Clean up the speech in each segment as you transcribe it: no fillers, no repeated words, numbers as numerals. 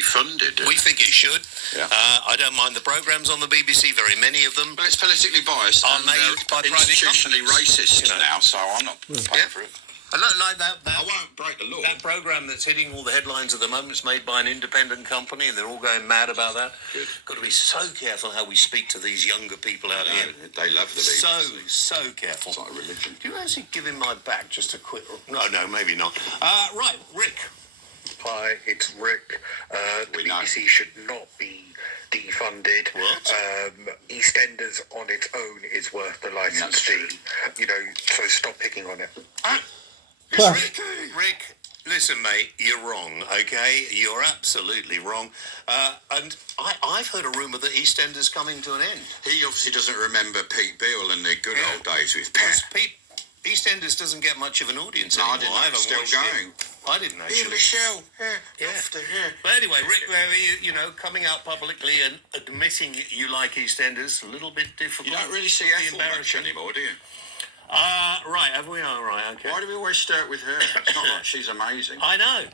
funded. We think it should. Yeah. I don't mind the programmes on the BBC, very many of them. Well, it's politically biased Are and made by private institutionally companies, racist you know. now, so I'm not paying for it. I don't like that. I won't break the law. That programme that's hitting all the headlines at the moment is made by an independent company, and they're all going mad about that. Good. Got to be so careful how we speak to these younger people out here. They love the BBC. So careful. It's like a religion. Do you actually give him my back just a quick... No, maybe not. Right, Rick. Hi, it's Rick. The BBC should not be defunded. What? EastEnders on its own is worth the licence fee. You know, so stop picking on it. Rick, listen, mate, you're wrong, okay? You're absolutely wrong. And I've heard a rumour that EastEnders coming to an end. He obviously doesn't remember Pete Beale and the good old days with Pat. EastEnders doesn't get much of an audience No, anymore. I didn't know. I haven't It's still watched going. it. I didn't actually. Michelle. Yeah. But anyway, Rick, you know, coming out publicly and admitting you like EastEnders, a little bit difficult. You don't really see Ethel much anymore, do you? Right, have we? All right, okay. Why do we always start with her? It's not like she's amazing. I know.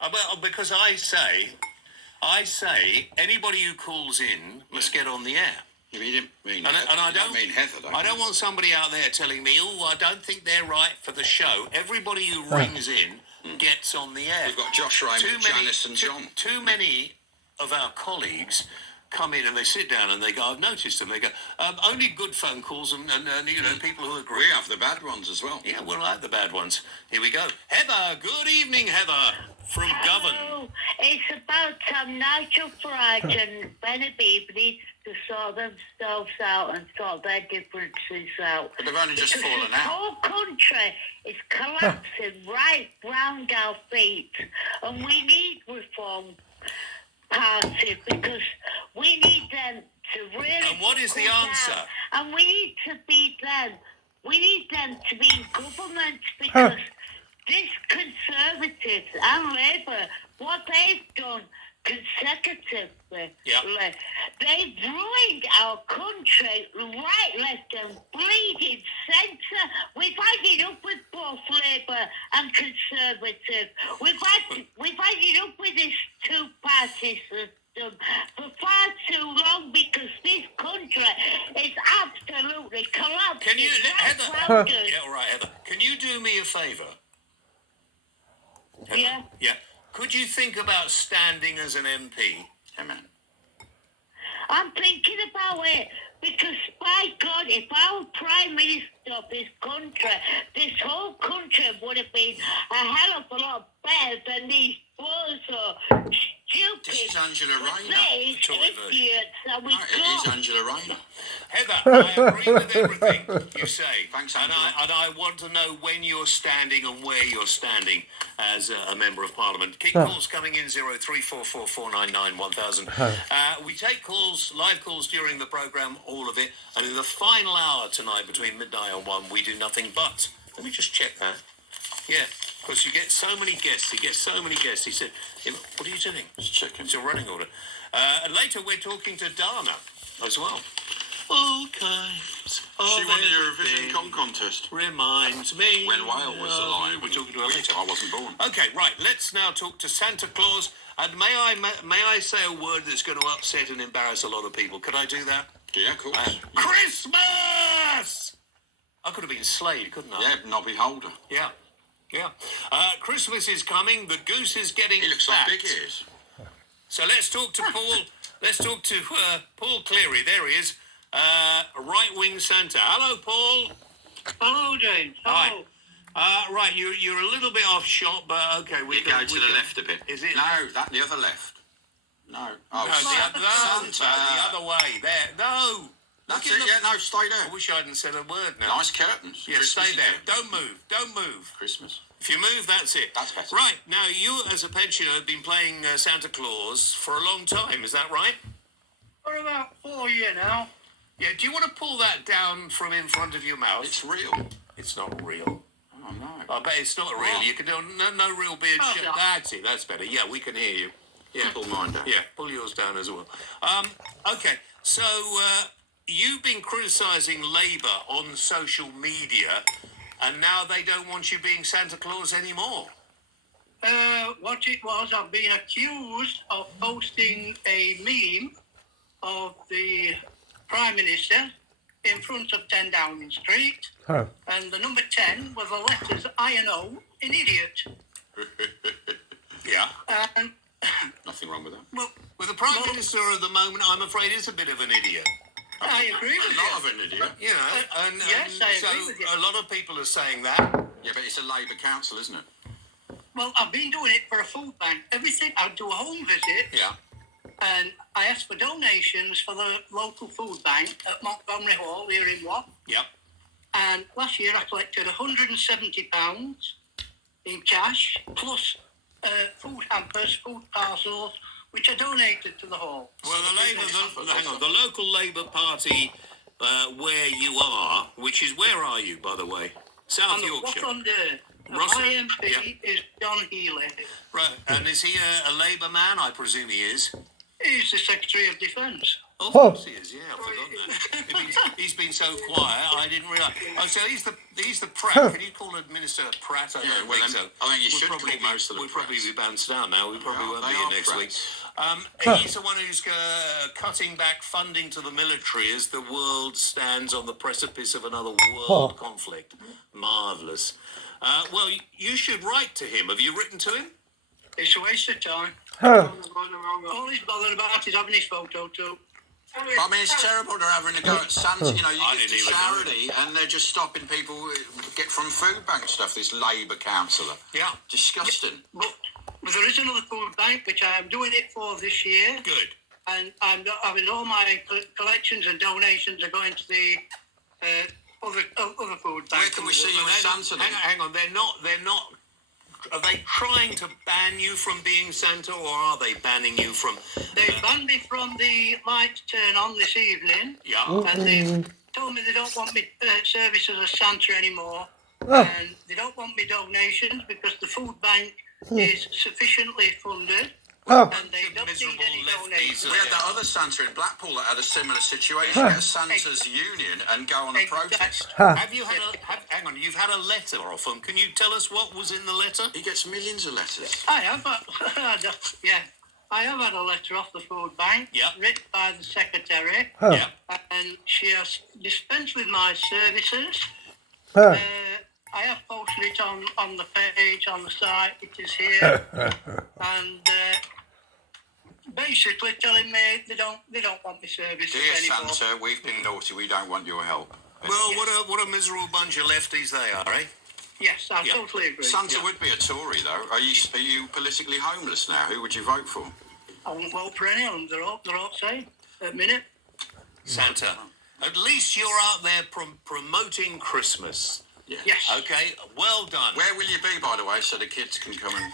Well, because I say, anybody who calls in must get on the air. You didn't mean And I don't mean Heather, I don't want somebody out there telling me, oh, I don't think they're right for the show. Everybody who rings in gets on the air. We've got Josh Raymond, Janice and John. Too many of our colleagues come in and they sit down and they go, I've noticed them, they go, only good phone calls and you know, people who agree. We have the bad ones as well. Yeah, we'll have the bad ones. Here we go. Heather, good evening, Heather, from Govan. Oh, it's about Nigel Farage and Beneby needs to sort themselves out and sort their differences out. But they've only just fallen The out. whole country is collapsing right round our feet, and we need Reform Party because we need them to really. And what is the come answer? down, and we need to be them. We need them to be in government because this Conservatives and Labour, what they've done consecutively, they've ruined our country right, left and bleeding centre. We've had it up with both Labour and Conservative. We've had it up with this two-party system for far too long because this country is absolutely collapsing. Can you, Heather? Yeah, all right, Heather. Can you do me a favour? Yeah. Yeah. Could you think about standing as an MP? Amen. I'm thinking about it because, by God, if I were Prime Minister of this country, this whole country would have been a hell of a lot better than these bozo stupid, This is Angela Rayner. idiots that we No, it is got. Angela Rayner. Heather, I agree with everything you say. Thanks, and I want to know when you're standing and where you're standing as a Member of Parliament. Keep calls coming in 03444991000. We take calls, live calls during the programme, all of it. And in the final hour tonight between midnight and 1, we do nothing but... Let me just check that. Yeah, because you get so many guests. He gets so many guests. He said, what are you doing? Just checking. It's a running order. And later we're talking to Dana as well. Okay. She won the Eurovision Song Contest. Reminds me. When Wales was alive. We're talking to her later. I wasn't born. Okay, right. Let's now talk to Santa Claus. And may I say a word that's going to upset and embarrass a lot of people? Could I do that? Yeah, of course. Christmas! I could have been Slade, couldn't I? Yeah, Nobby Holder. Yeah. Christmas is coming. The goose is getting He looks fat. like big ears. So let's talk to Paul. Let's talk to Paul Cleary. There he is. Right-wing Santa. Hello, Paul. Hello, James. Hello. Hi. Right, you're a little bit off shot, but okay. You go to the left a bit. Is it? No, the other left. No. Oh, the other way. There. No. That's it. Yeah, no, stay I there. wish I hadn't said a word now. Nice curtains. Yeah, Christmas stay there. curtains. Don't move. Christmas. If you move, that's it. That's better. Right, now you as a pensioner have been playing Santa Claus for a long time, is that right? For about 4 years now. Yeah, do you want to pull that down from in front of your mouth? It's real. It's not real. Oh, no. I bet it's not real. You can do no real beard Oh, shit. yeah. That's it, that's better. Yeah, we can hear you. Yeah, Pull mine down. Yeah, pull yours down as well. Okay, so you've been criticising Labour on social media, and now they don't want you being Santa Claus anymore. What it was, I've been accused of posting a meme of the Prime Minister in front of 10 Downing Street, and the number 10 was the letters I and O in idiot. Yeah. And Nothing wrong with that. Well, with the Prime Minister at the moment, I'm afraid is a bit of an idiot. I agree with Not you. of an idiot. You know, and yes, I so agree with you. a lot of people are saying that. Yeah, but it's a Labour council, isn't it? Well, I've been doing it for a food bank. Everything, I'll do a home visit, Yeah. and I asked for donations for the local food bank at Montgomery Hall here in Watt. Yep. And last year I collected £170 in cash, plus food hampers, food parcels, which I donated to the hall. Well, the local Labour Party where you are, which is, where are you, by the way? South And Yorkshire. what's on there? Ross- My MP yeah. is John Healy. Right, and is he a Labour man? I presume he is. He's the Secretary of Defence. Oh, of course he is. Yeah, I forgot that. He's been so quiet, I didn't realise. Oh, so he's the Pratt. Can you call a minister Pratt? I don't think so. I think you should probably call most of them We'll probably be bounced out now. We probably won't be they here are next week. Pratts. He's the one who's cutting back funding to the military as the world stands on the precipice of another world conflict. Marvellous. Well, you should write to him. Have you written to him? It's a waste of time. All he's bothered about is having his photo too. I mean, it's terrible they're having a go at Santa. You know, you I give didn't to even know charity and they're just stopping people get from food bank stuff, this Labour councillor. Yeah. Disgusting. But there is another food bank which I am doing it for this year, Good. and I'm having all my collections and donations are going to the other food bank. Where can we see you with Santa then? Hang on. They're not. Are they trying to ban you from being Santa, or are they banning you from? They banned me from the lights turn on this evening, Yeah. and they told me they don't want me service as a Santa anymore, and they don't want me donations because the food bank is sufficiently funded, and they don't need any donations. We had that other Santa in Blackpool that had a similar situation. Get a Santa's union and go on a protest. Have you had hang on, you've had a letter off them. Can you tell us what was in the letter? He gets millions of letters. I have, I have had a letter off the food bank, written by the secretary, Yeah. and she has dispensed with my services. I have posted it on the page, on the site, it is here, and basically telling me they don't want my services Dear anymore. Santa, we've been naughty. We don't want your help. Well, what a miserable bunch of lefties they are, eh? Yes, I totally agree. Santa would be a Tory, though. Are you politically homeless now? Who would you vote for? I won't vote for any of them. They're all same at minute. Santa, at least you're out there promoting Christmas. Yeah. Yes. Okay, well done. Where will you be, by the way, so the kids can come and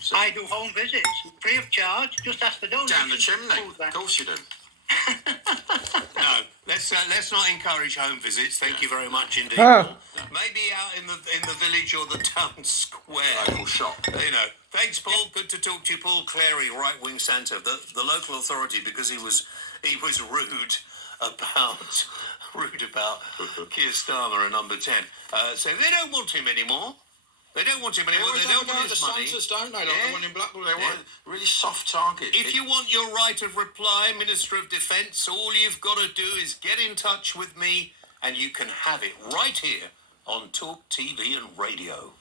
see? I do home visits, free of charge. Just ask for donations. Down the chimney. Food bank. Of course you do. No, let's not encourage home visits. Thank you very much indeed. Paul. Maybe out in the village or the town square. Local shop. You know. Thanks, Paul. Good to talk to you, Paul Clary, right-wing Santa, the local authority, because he was rude about Keir Starmer at number 10. So they don't want him anymore. They don't want him anymore. They don't want his money. Santas, don't they? Like Yeah. the one in Blackpool. They want a really soft target. If you want your right of reply, Minister of Defence, all you've got to do is get in touch with me and you can have it right here on Talk TV and Radio.